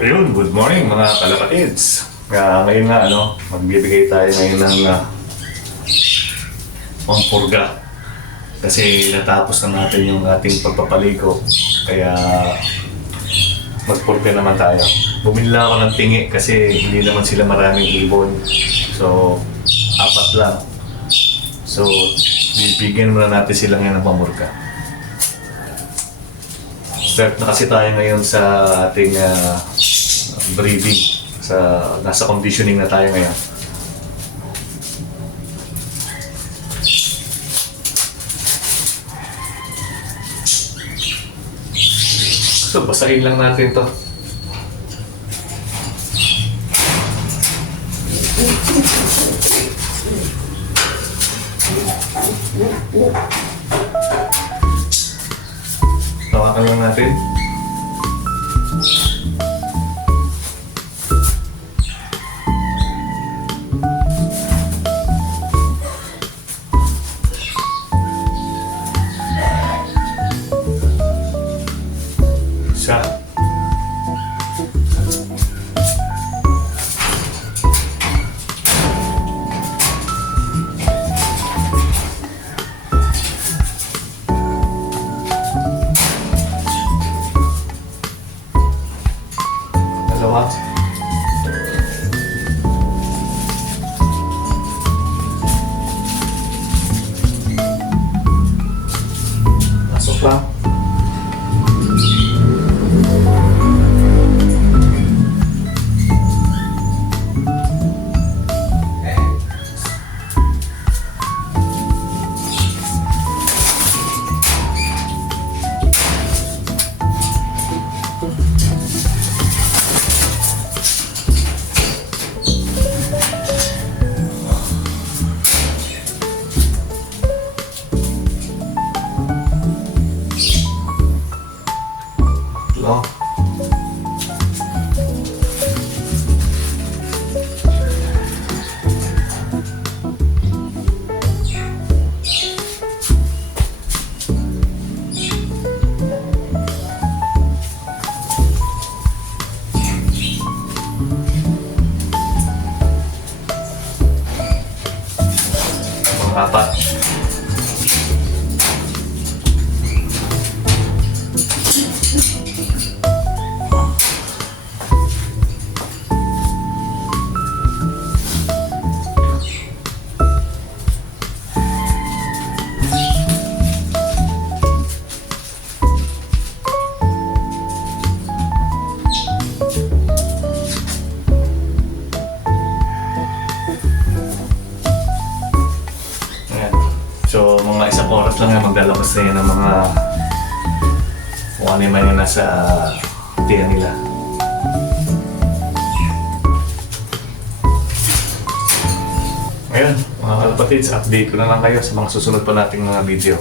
Ayun, good morning mga kalapatids. Ngayon nga, magbibigay tayo ngayon ng pampurga. Kasi natapos na natin yung ating pagpapaligo. Kaya magpurga naman tayo. Bumili lang ako ng tingi kasi hindi naman sila maraming ibon. So, 4 lang. So, bibigyan muna natin sila ngayon ng pamurga. Start na kasi tayo ngayon sa ating breeding. Nasa conditioning na tayo ngayon. So, basahin lang natin to. Tawakan lang natin. Isa. Dalawa. Masuk lang. Hello? Mga 4. So, mga 1 oras lang yan, maglalabas na yan ng mga kung ano man yung nasa tiyan nila. Ngayon, mga kalapatids, update ko na lang kayo sa mga susunod pa nating mga video.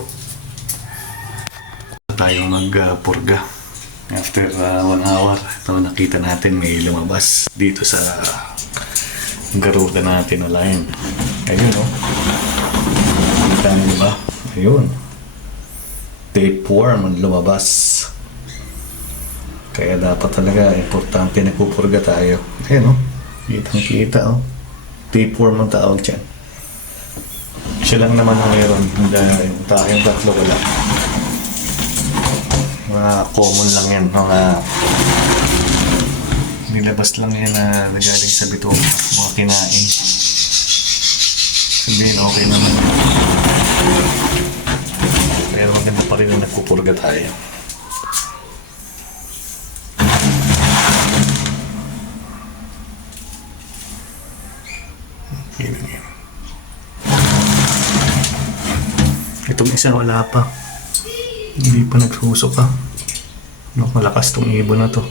Tayo magpurga. After 1 hour, ito nakita natin may lumabas dito sa garuda natin na line. Ayun, no? Kita niyo ba? Ayun. Tapeworm ang lumabas. Kaya dapat talaga importante na pupurga tayo. Ayun, no? Kitang-kita, oh. Tapeworm ang tawag dyan. Siya lang naman ang mayroon. Yung tayong 3 wala. Mga common lang yan. Mga nilabas lang yan na nagaling sa bito. Mga kinain. Sabihin, okay naman. Pero maganda pa rin na nagpupurga tayo. Ganyan. Itong isa wala pa. Hindi pa nagsusok pa. Malakas tong ibon na to.